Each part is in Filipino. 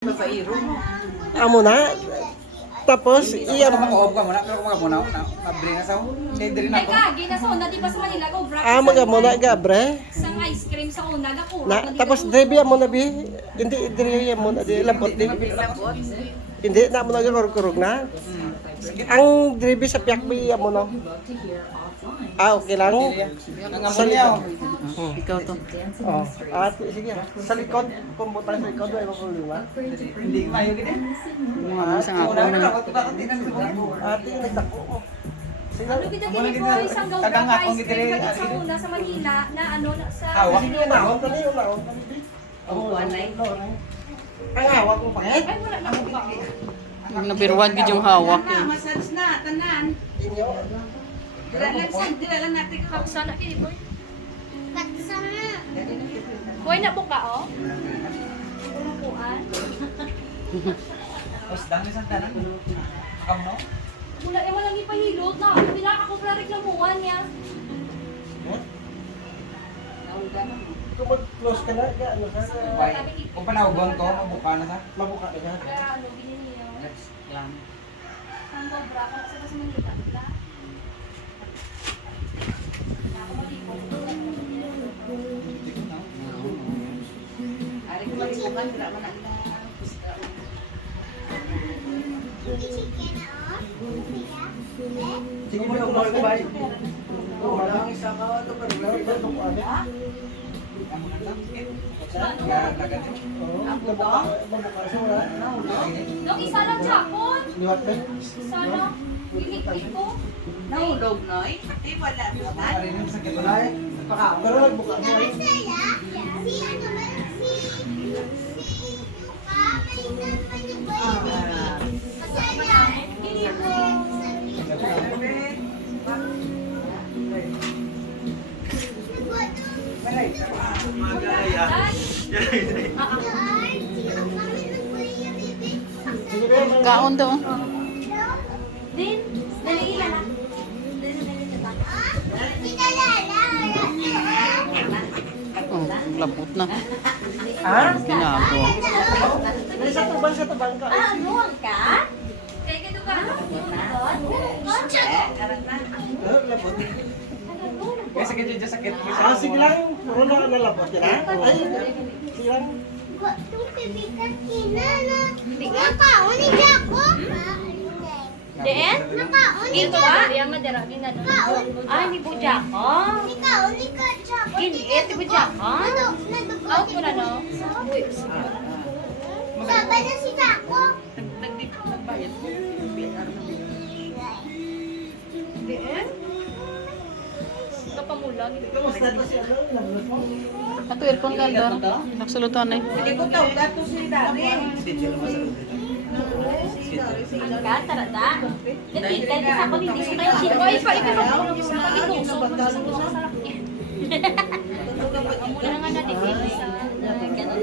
Babairo mo. Amo na. Tapos iya Mag-off ka muna, pero kung mga muna, mabri na sa hindi rin Ay ako. kagi na sa una, di ba sa Manila ko, bra? mga muna gabre. Sang ice cream sa una, gakurot. Na tapos drive mo na bi. Hindi drive mo na di labot di. Labot. Hindi na mo na kurog na. Ang drive sa piyak bi mo na. Okay lang. Ang amo niya. Ikaw to. Oh, sige. Sa likod, pumunta sa likod, ay problema. Hindi mayo gini. Mga sa ako na. Ate, nagdako. Sige. Ano kita dili ko isang gaw Kadang bra akong ice cream gitiri, kagit sa una sa Manila na ano na sa Hawak. Sige, naon tani, naon tani. Ang kuanay. Ang hawak ko pangit. Ay wala na ko ba? Nabirwad gid yung hawak eh. Massage na, tanan. Inyo. Dila lang natin ka. Paksa na kini boy. Boy na buka oh. Kumukuan. Os dami sa tanan. Kamu. Wala yung walang ipahilot na. Hindi na ako pala reklamuhan niya. Kung mag-close ka na, ano ka? Why? Kung panawgon ko, mabuka na sa. Mabuka na ka. Kaya ano binili niyo? Lang. Ang gaw bra ka sa Manila. Wala. Ako maligo. Ari ko lang bukan, dila man na. Sige, mag-close ka ba? Walang isa ka, ito pa rin. Ito pa rin. Kamu na lang. Ya, lagan din. Mabuka siya wala. Nung isa lang Japon. Liwat ba? Isa lang. Iliklik ko. Nahulog noy. Di wala bukan. Ari rin sa kito Wala na. eh. Pero nagbuka siya eh. Sige, Ben. Kaon to. Din, dali na. Oh, labot na. Ha? Ginagawa. Sa tubang ka. Ano ka? Kaya kito ka. Labot. Kaya sakit yun, sakit. Sige lang. Puro na nalabot yan ha? Ay, sige lang. Deen? Ginto ba? Yang madara din na. Ay, ni Buja ko. Giniit, ni Buja ko. Out ko na, no? Sabay na si Jaco. Deen? Kapamulang. Kamusta to si ano? Nabulot mo? Ato aircon kaldor. Nagsulutan eh. Hindi ko tawag ato si Darin. Ang ka, tarada. Nagtikan ka sa ako, hindi ko tayo shit. Ay, pa, ikaw na po sa pag-ibuso. Masarap niya. Muna nga na din sa ganun.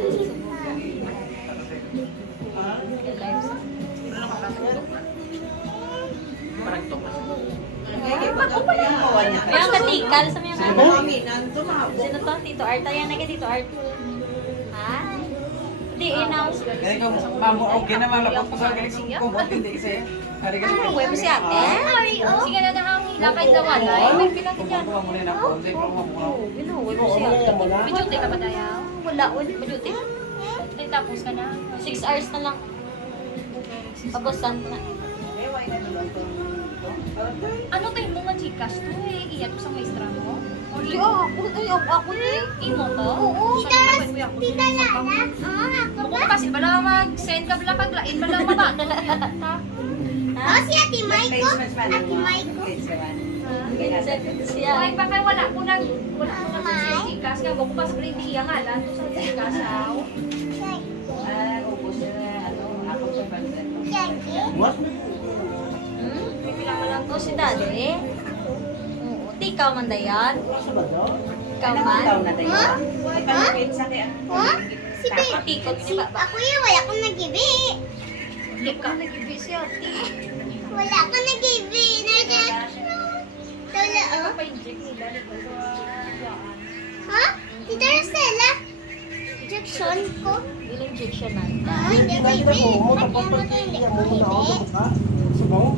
Yang katikal sa mga Sino to? Tito Art. Ayan na ka, Tito Art. Ha? Hindi, inaw. Kaya ikaw, mamu, okay naman, lapot ko sa galing kumot, hindi kasi. Ari kasi. Ano, web si ate? Sige na ang lakay na wala. May bilang yan. Kuha mo na ako, sa ikaw mo. Web si ate. Majuti ka ba tayo? Wala, majuti. Ay, tapos ka na. 6 hours na lang. Pagusan na. Ano tayo mo nga Gcash to eh? Iyan ko sa maestra mo? Ako eh. Imo to? Oo. Tita Lala. Ako kasi bala mag-send ka bala kaglain bala mabato. Oh, si Ate Maiko. Ate Maiko. Siya. Ay, baka wala ko nag sa Gcash nga. Wag ko pa sa iya nga lang. To sa Gcash aw. What? May bilang lang to si daddy. Oo. Di ikaw man dayan. Asa ba daw? Ikaw man. Si Babe. Patikot ni Baba. Ako yung wala akong nagibi. Di ka nagibi si ate. Wala akong nagibi. Wala, oh. Pa-inject nila. Ha? Tita Rosella? Jack injection ko. Yung injection na. Hindi, Lagi na baby. ko mo, tapos pag iya mo na ako sa mukha. Subong.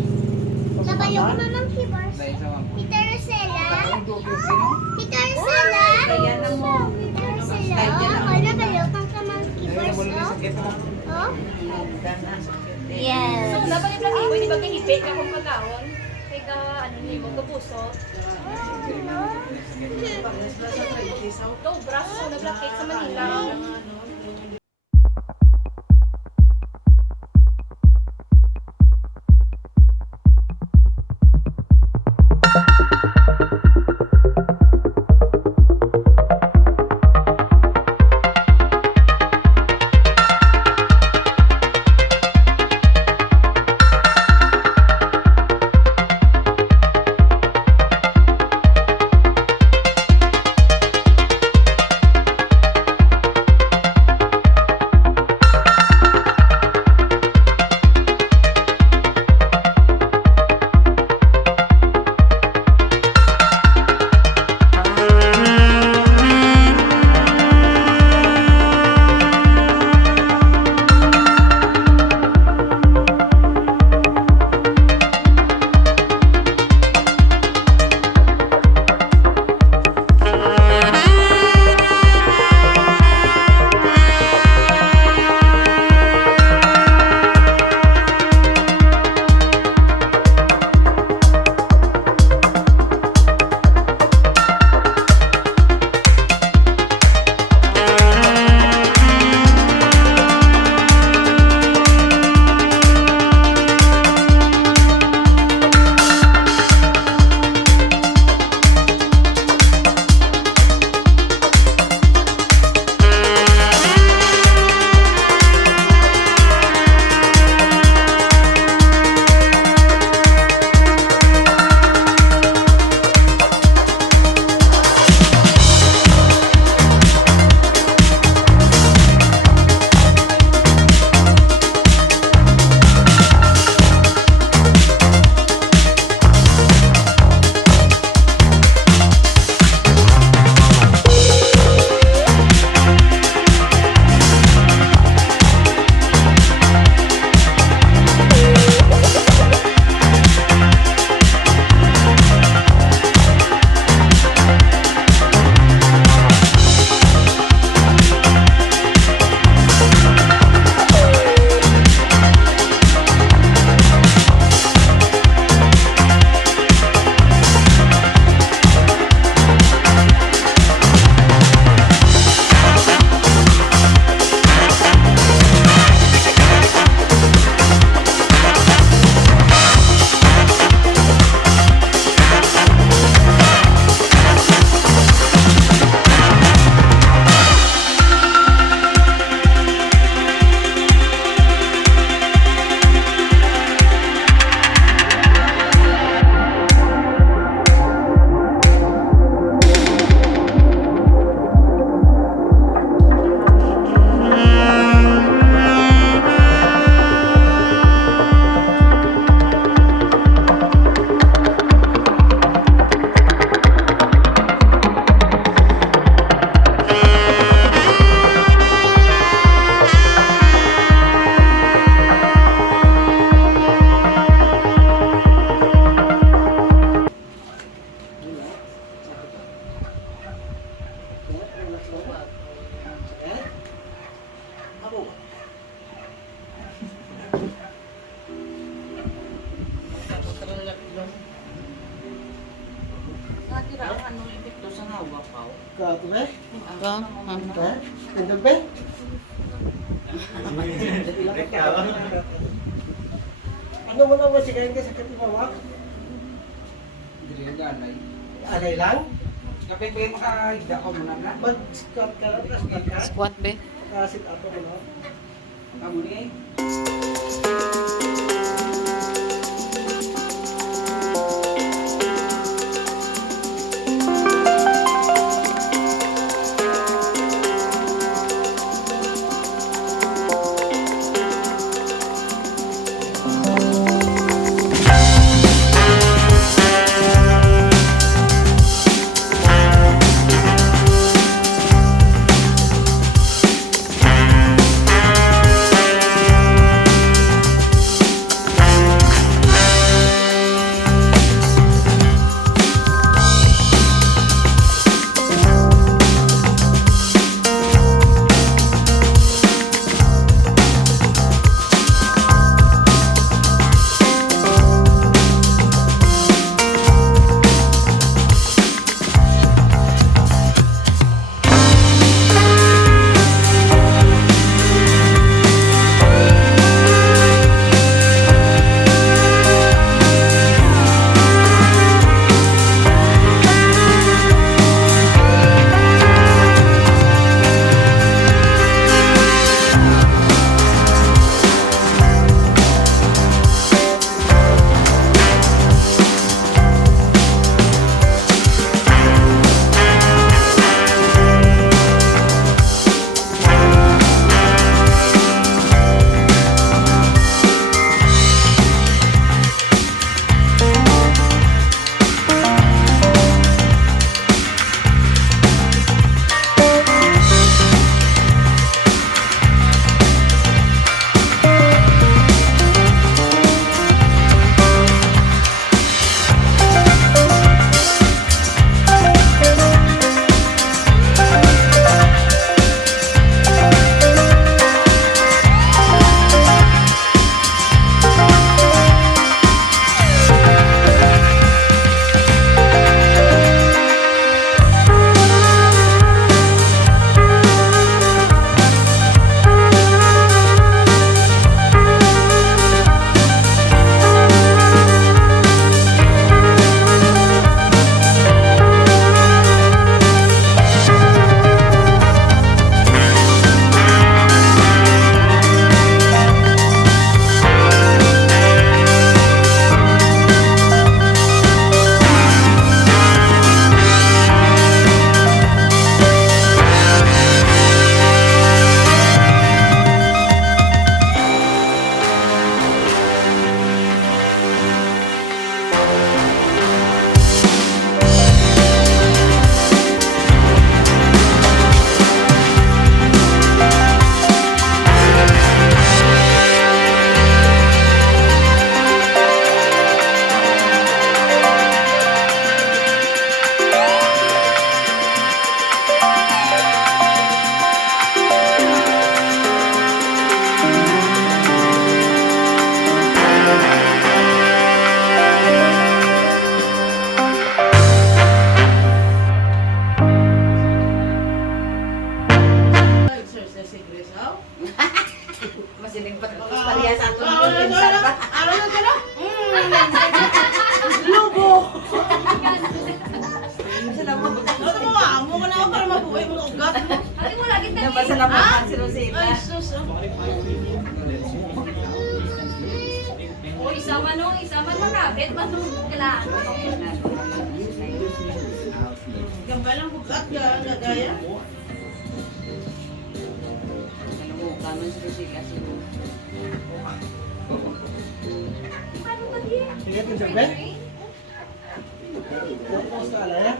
Labayo ko na ng keyboards. Dahil sa mga Peter Rosella. Ang dugo, no? Peter Rosella. Ayan ang mo. Peter Rosella. Ako na bayo kang kamang keyboards, Wala no? sakit mo. Oh? Yes. Yes. So, dapat yung plaki, di ba kahipit ka kung kagawon? Kaya ka, ano niyo mo, kapuso. Ito, braso, nag-lakit sa Manila. Kato be? Ba? Ha? Tindog be? Ano mo na masikain ka sa katibawak? Dili ka ganay. Alay lang? Kapag kayo makahigda ko muna na. Mag-squat ka lang, tapos ka. Squat be? Makasit up mo na. Kamu ni. Parehas ato ng pinsan ba? Ay, wala kita ni. Napasalamatan si Rosita. O, isa man makabit, kailangan. Nalumukan man si Rosita siguro. Ano ba di? Sige, pinsan Ben. Tapos ka na,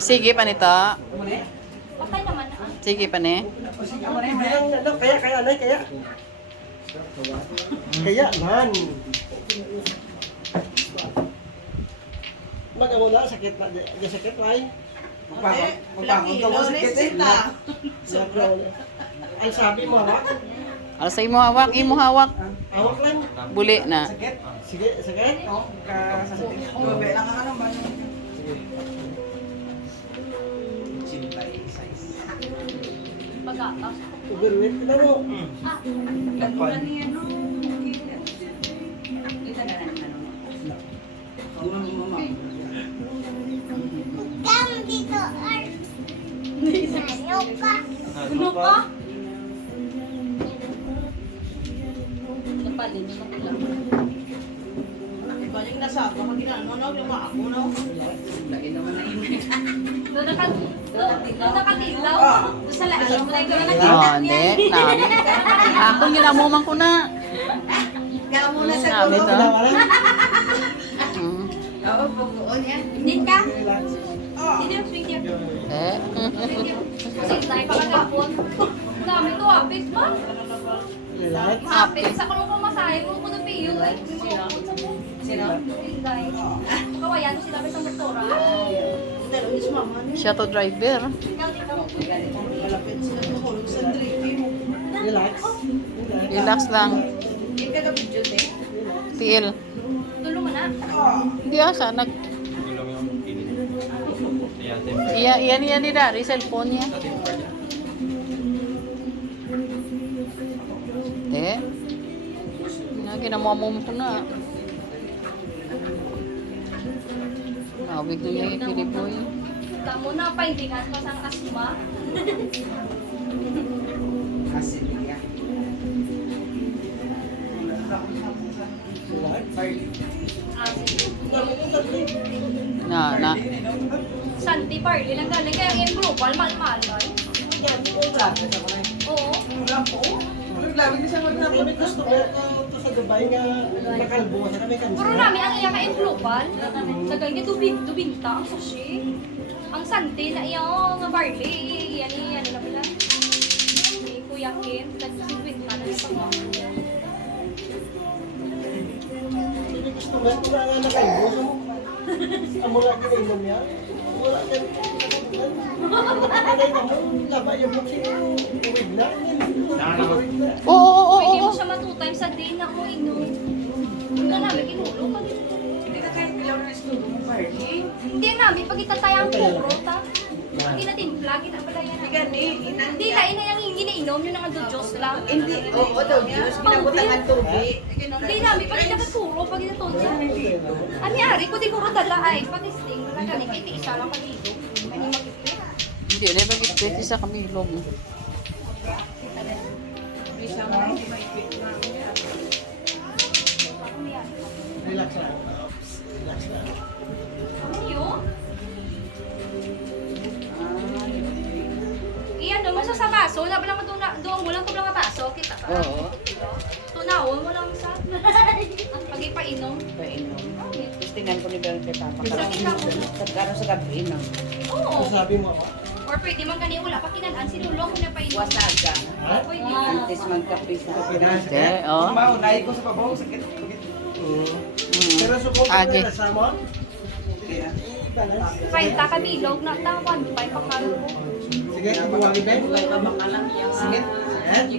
Sige pa nito. Patay naman na. Sige pa ni. Kaya man. Mag-amula, sakit na. Di sakit, ay. Magpapakot ka mo sakit eh. Ang sabi mo, hawak? Alasay mo hawak, imo hawak. Hawak lang. Buli na. Sakit. Sige, sakit. Oo, kasakit. Gabi lang ang alam ba? Pag-atas. Overweight ka na mo. Lagulan niya no. Kita na lang ano. Dam dito, Ar. Ano ka? Ano ka? Napalin mo lang. Lagi naman na yun. Doon nakatilaw. Doon sa lahat. Doon na ikaw Oh, hindi. Nami. Ako ginamuman ko na. Kaya muna sa Nami to. Wala. Mm. Oo, pugoon yan. Hindi ka? Hindi yung sweet yan. Eh. Kasi tayo pa kagapon. Dami to, apit ba? Relax. Apit. Sa kulong pamasahe mo, kung napiyo eh. Sino? Inday. Kawayan mo sila sa doktora. Siya to driver. Relax. Relax lang. Hindi ka na-video eh. Tiil. Tulong mo na. Hindi asa. Iyan ni Dari. Cellphone niya. Eh. Ginamuamum ko na. Nawig na niya yung kiniboy. Kamu na paintingan pa sa asma. Asin niya. Na. Santi Barley lang galing. Kaya yung global, malmalay. Oo. Grabe na siya Kami customer ko sa Dubai nga nakalbo sa kami kanina. Puro namin ang iya ka yung global. Nagal niya dubinta ang sushi. Ang santi na iya nga barley. Yan na pala. Ni Kuya Kim. Nagsikwinta na sa mga. Kami customer ko nga nakalbo sa mo. Amo nga kinainom niya. Wala kan. Laba yung buksi uwid na. Oo. Pwede mo siya 2 times a day na ko inom. Hindi na namin kinulo. Hindi ka kayo pilaw na estudo mo, Barney. Hindi namin pag itatayang puro ta. Pag inatimpla, ginapala yan. Gani, Hindi na yung iniinom yun ang Diyos lang. Hindi, oo daw, Diyos, pinabutangan tubig. Hindi namin pag itakaturo, pag itatodya. Ani ari ko di ko dala ay patisting. Nagani kay ti isa lang pag-ido. Mani magipit. Hindi na mag-ipit sa kamilog. Relax lang. Relax lang. Ano yun? Iyan naman sa baso, laban lang doon mo lang ko lang ang baso, kita ka. Oo. Tunawon mo lang sa pag ipainom. Painom. Tapos tingnan ko ni Bel kay Papa. Sakit ako. Kano sa gabi inom. Oo. Sabi mo ako. Or pwede man gani wala pa kinaan sinulong mo na painom. Wasaga. Pwede. Antes magkape sa. Hindi, oh. Maunay ko sa pabaw, sakit. Pero support ko Age. na sa mo. Fine ta kabilog na tawan pa pakalo ko. Sige, buwagi Ben. Sige.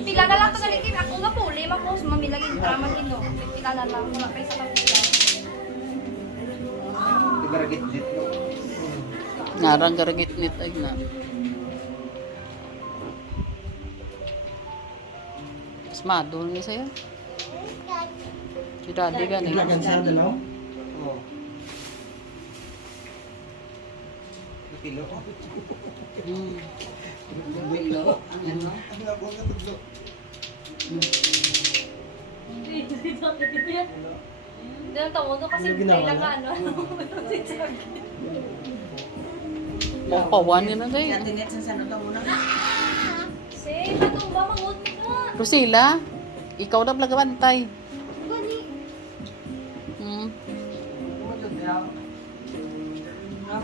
Pila na lang to galing ako nga puli man ko mamilagin drama kino. Pila na lang wala pa sa kapila. Ibaragit dito. Ngarang garagit-nit ay na. Mas madul ni sa'yo. Si daddy gani. Ilagan sa dalaw. Oh. Kilo ko. Hmm. Bilo. Ang ano? Dahil tamo doon kasi Ano ginawa kailangan niya? ano. Pawan yun na Si sa'yo. Ate Net, sa ano to muna? Si, matumba, mangut ka. Rosila, ikaw na plagabantay. Gani. Hmm.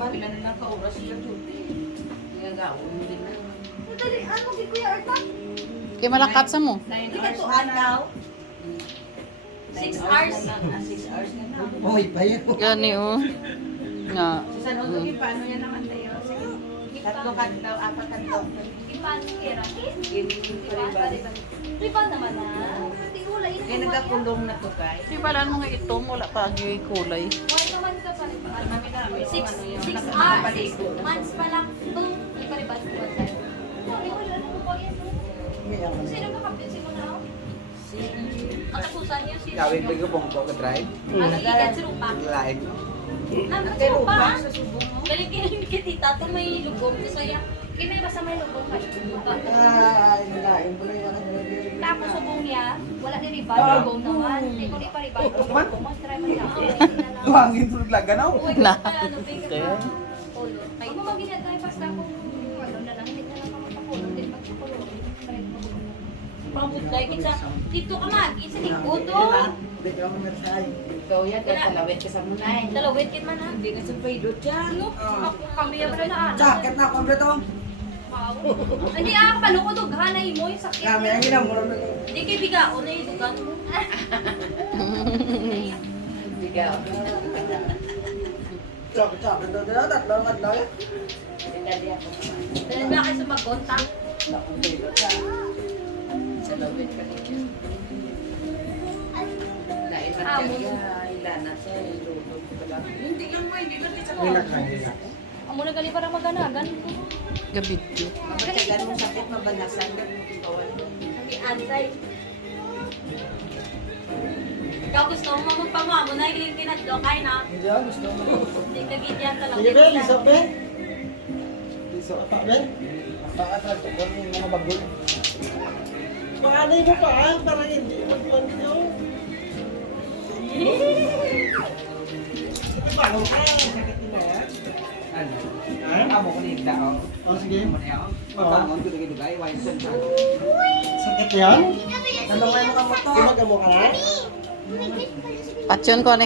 Pila na lang ka-oras siya, Judy. Nagagawin mo din na. Madali, ano, kay Kuya Artan? Kaya malakat sa mo. 9 Hindi ka hours to na na. now. 6 hours. 6 hours na na. Uy, pa yun. Gani oh. Nga. Sa ano to, paano yan naman tayo? Tatlo ka daw, apat ka daw. Ipan, kira. Pari-pari. Riba naman na. Hindi ko wala Eh, nagkakulong na to kay. Di ba lang mga itong wala pa yung kulay. Why naman ka pa rin? Marami na kami. 6 hours. 6 months pa lang. Ito, iparibas ko ba tayo? Ay, wala na ko pa yan. Sino ka kapit mo na? Ang tapusan niya si Gawin ba yung bongko ka drive? Ano, ikan si Rupa. Lain. Ang si Pero Rupa. ba sa subong mo? Galing kinilig kay tita. Ito may lugong. Gusto niya. Kaya may basta may lugong kayo. Ay, nalain ko na yung Tapos subong niya, wala ni riba, lugong naman. Hindi ko ni pa-riba. Lugong mo, try mo lang. Tuwangin tulog lang ganaw. Uy, Na. ano, bigyan ka. Polo. Ay, mo magiging tayo basta kung ano na lang, hindi na lang ka magpapulo. Hindi magpapulo. Pamutay, kita. Dito ka mag, isa likod do. Ikaw yan, kaya talawin ka sa munay. Dalawit kit man ha. Hindi nga sa paydot siya. Ano? Kami yung na ano. Jacket na kompleto. Wow. Hindi palukod og hanay mo yung sakit. Kami ang ginamuro na. Hindi kay bigao na yung dugan mo. Bigaw. Jacket na tatlong adlaw. Pinali ako. Dahil na kayo sa mag-contact. Nakong paydot siya. Sa lawin ka rin siya. Naimat ka niya, ilana siya, ilulog ko lang. Hindi lang mo, hindi lang kita Nilakang. Amo na gali para maganagan. Gabit yun. Mabatagan mo sakit, mabanasan, ganun yung bawal. Hindi ansay. Ikaw gusto mo magpamamo na yung tinadlo kay na. Hindi ako gusto mo. Hindi ka ganyan talaga. Sige, be, lisok, be. Lisok, pa, be. Paatag ko yung mga bagol. Paanay mo pa, para hindi magkuhan nyo. Bago ka, sakit mo na. Ano? Ha? Amo ko nita ako. O, sige. Amo na ako. Matangon ko dito kay wine sa sa. Sakit yan? Ano kayo mo ka mo to? Kumagamo ka na? Patsyon ko ni.